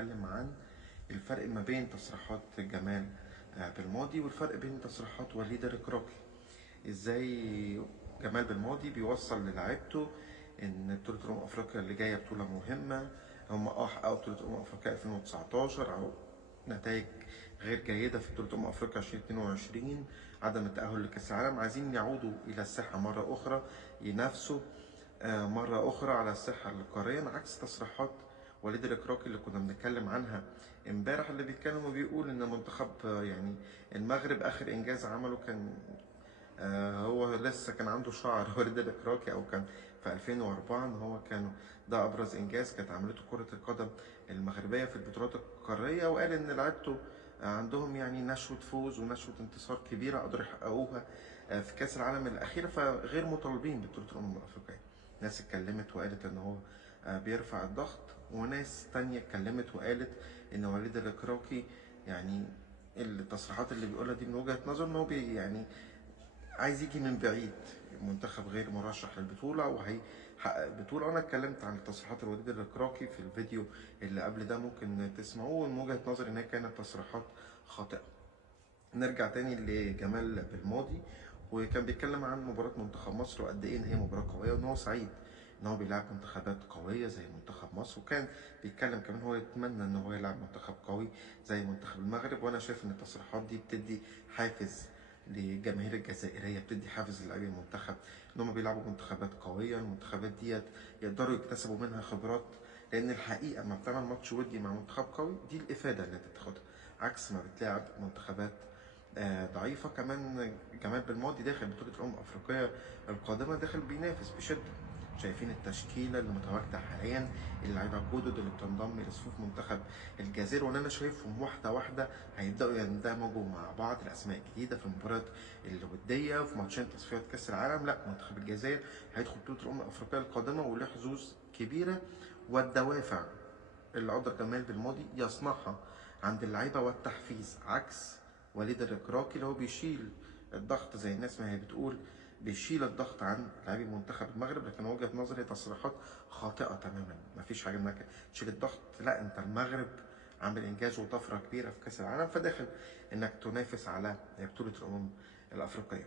بنتكلم عن الفرق ما بين تصريحات جمال بالماضي والفرق بين تصريحات وليد الركراكي. ازاي جمال بالماضي بيوصل للاعيبته ان بطولة افريقيا اللي جاية بطولة مهمة. هم حققوا بطولة افريقيا 2019 او نتائج غير جيدة في بطولة افريقيا 2022، عدم التأهل لكأس العالم، عايزين يعودوا الى الساحة مرة اخرى، ينافسوا مرة أخرى على الساحة القارية، عكس تصريحات وليد الإكراكي اللي كنا بنتكلم عنها امبارح، اللي بيتكلم وبيقول إن منتخب يعني المغرب آخر إنجاز عمله كان هو لسه كان عنده شعر وليد الإكراكي، أو كان في 2004 إن هو كان ده أبرز إنجاز كانت عملته كرة القدم المغربية في البطولات القارية، وقال إن لعيبته عندهم يعني نشوة فوز ونشوة انتصار كبيرة قدروا يحققوها في كأس العالم الأخيرة، فغير مطالبين ببطولة الأمم الأفريقية. ناس اتكلمت وقالت ان هو بيرفع الضغط، وناس تانية اتكلمت وقالت ان وليد الإكراكي يعني التصريحات اللي بيقولها دي من وجهة نظر ان هو يعني عايز يجي من بعيد، المنتخب غير مرشح للبطولة وهيحقق البطولة. وانا اتكلمت عن تصريحات الوليد الإكراكي في الفيديو اللي قبل ده، ممكن تسمعوه، من وجهة نظري انها كانت تصريحات خاطئة. نرجع تاني لجمال بالماضي، وكان بيتكلم عن مباراة منتخب مصر وقد ايه ان هي مباراة قوية، وان هو سعيد ان هو بيلعب منتخبات قوية زي منتخب مصر، وكان بيتكلم كمان هو يتمنى ان هو يلعب منتخب قوي زي منتخب المغرب. وانا شايف ان التصريحات دي بتدي حافز للجماهير الجزائرية، بتدي حافز للاعبي المنتخب ان هم بيلعبوا منتخبات قوية، المنتخبات ديت يقدروا يكتسبوا منها خبرات، لان الحقيقة لما بتعمل ماتش ودي مع منتخب قوي دي الافادة اللي انت تاخدها، عكس ما بتلاعب منتخبات ضعيفة. كمان جمال بالماضي داخل بطولة الأمم الأفريقية القادمة، داخل بينافس بشدة، شايفين التشكيلة اللي متواجدة حاليا، اللعيبة الجدد اللي بتنضم لصفوف منتخب الجزائر، وأنا شايفهم واحدة واحدة هيبدأوا يندمجوا مع بعض، الأسماء الجديدة في المباريات الودية وفي ماتشين تصفيات كأس العالم. لا، منتخب الجزائر هيدخل بطولة الأمم الأفريقية القادمة وله حظوظ كبيرة، والدوافع اللي قدر جمال بالماضي يصنعها عند اللعيبة والتحفيز، عكس وليد الإكراكي اللي هو بيشيل الضغط زي الناس ما هي بتقول، بيشيل الضغط عن لاعبي منتخب المغرب. لكن وجهة نظري تصريحات خاطئة تماما، مفيش حاجة انك تشيل الضغط، لا، انت المغرب عامل انجاز وطفرة كبيرة في كأس العالم، فداخل انك تنافس على بطولة الأمم الأفريقية.